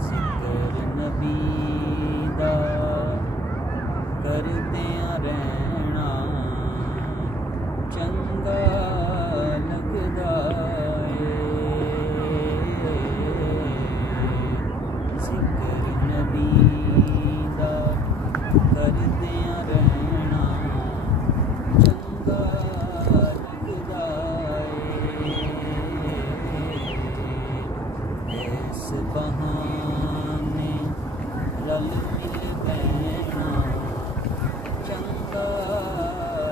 ਜ਼ਿਕਰ ਨਬੀ ਦਾ ਕਰਦਿਆਂ ਰਹਿਣਾ ਚੰਗਾ ਲੱਗਦਾ ਏ। ਜ਼ਿਕਰ ਨਬੀ ਦਾ ਕਰਦਿਆਂ ਰਹਿਣਾ ਚੰਗਾ ਲੱਗਦਾ ਏ। ਇਸ ਬਹਾਨੇ ਰਲ ਮਿਲ ਬਹਿਣਾ ਚੰਗਾ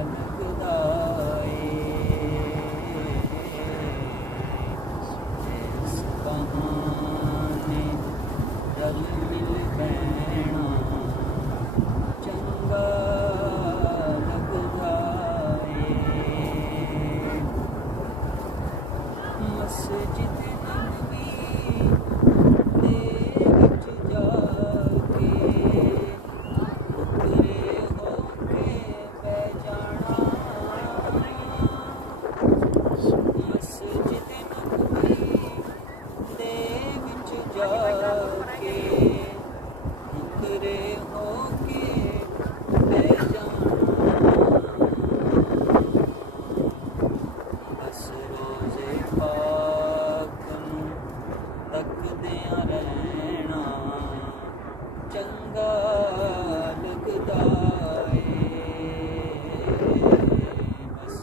ਲੱਗਦਾ ਏ। ਇਸ ਬਹਾਨੇ ਰਲ ਮਿਲ ਬਹਿਣਾ ਚੰਗਾ ਲੱਗਦਾ ਏ। ਮਸਜਿਦ ਨਬਵੀ ਦੇ ਵਿੱਚ ਜਾ ਕੇ ਉਤਰੇ ਹੋ ਕੇ ਬਹਿ ਜਾਣਾ। ਮਸਜਿਦ ਨਬਵੀ ਦੇ ਵਿੱਚ ਜਾ ਕੇ ਉਤਰੇ ਹੋ ਕੇ ਬਹਿ ਜਾਣਾ। ਬਸ ਰੋਜ਼ੇ ਪਾਕ ਨੂੰ ਤੱਕਦਿਆਂ ਰਹਿਣਾ ਚੰਗਾ ਲੱਗਦਾ ਏ। ਬਸ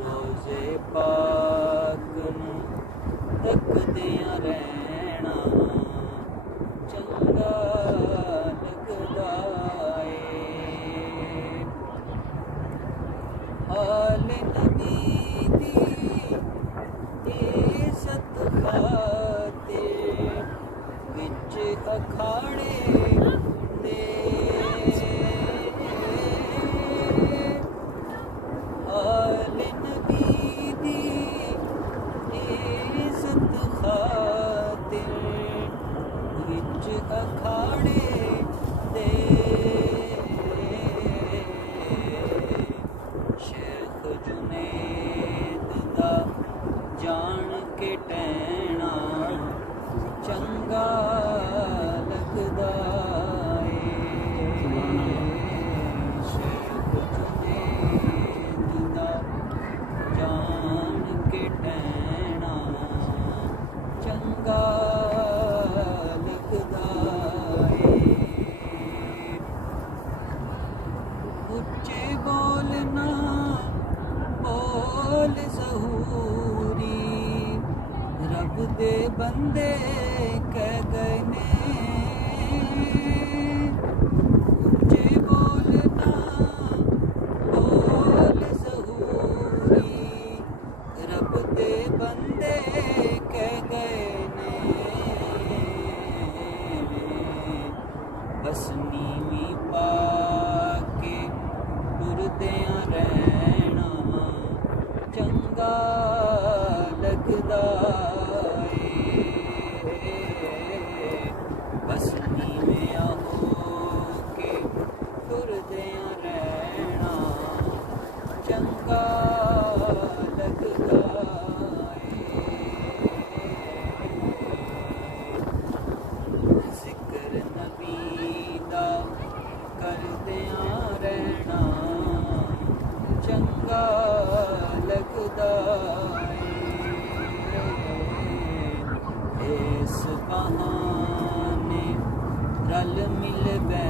ਰੋਜ਼ੇ ਪਾਕ ਨੂੰ ਤੱਕਦਿਆਂ ਰਹਿਣਾ ਚੰਗਾ ਲੱਗਦਾ ਏ। ਆਲੇ ਨਬੀ ਦੀ ਇੱਜ਼ਤ ਖਾਤਿਰ ਵਿੱਚ ਅਖਾੜੇ ਦੇ ਆਲੇ ਨਬੀ ਦੀ ਇੱਜ਼ਤ ਖਾਤਿਰ ਵਿੱਚ ਅਖਾੜੇ ਦੇ ਸ਼ੇਖ ਜੁਨੈਦ ਦਾ ਜਾਣ ਕੇ ਟਹਿਣਾ ਚੰਗਾ ਲੱਗਦਾ ਏ। ਸ਼ੇਖ ਜੁਨੈਦ ਦਾ ਜਾਣ ਕੇ ਟਹਿਣਾ ਚੰਗਾ ਲੱਗਦਾ ਏ। ਉੱਚੇ ਬੋਲਣਾ ਬੋਲ ਜ਼ਹੂਰੀ ਰੱਬ ਦੇ ਬੰਦੇ ਕਹਿ ਗਏ ਨੇ। ਉੱਚੇ ਬੋਲਣਾ ਬੋਲ ਜ਼ਹੂਰੀ ਰੱਬ ਦੇ ਬੰਦੇ ਕਹਿ ਗਏ ਨੇ। ਬਸ ਨੀਵੀਂ ਪਾ ਕੇ ਤੁਰਦਿਆਂ ਰਹਿਣਾ ਚੰਗਾ ਲੱਗਦਾ ਏ। ਬਸ ਨੀਵਿਆਂ ਹੋ ਕੇ ਤੁਰਦਿਆਂ ਰਹਿਣਾ ਚੰਗਾ ਲੱਗਦਾ ਏ। ਜ਼ਿਕਰ ਨਬੀ ਦਾ ਕਰਦਿਆਂ ਰਹਿਣਾ ਚੰਗਾ ਲੱਗਦਾ ਏ। ਇਸ ਬਹਾਨੇ ਰਲ ਮਿਲ ਬਹਿ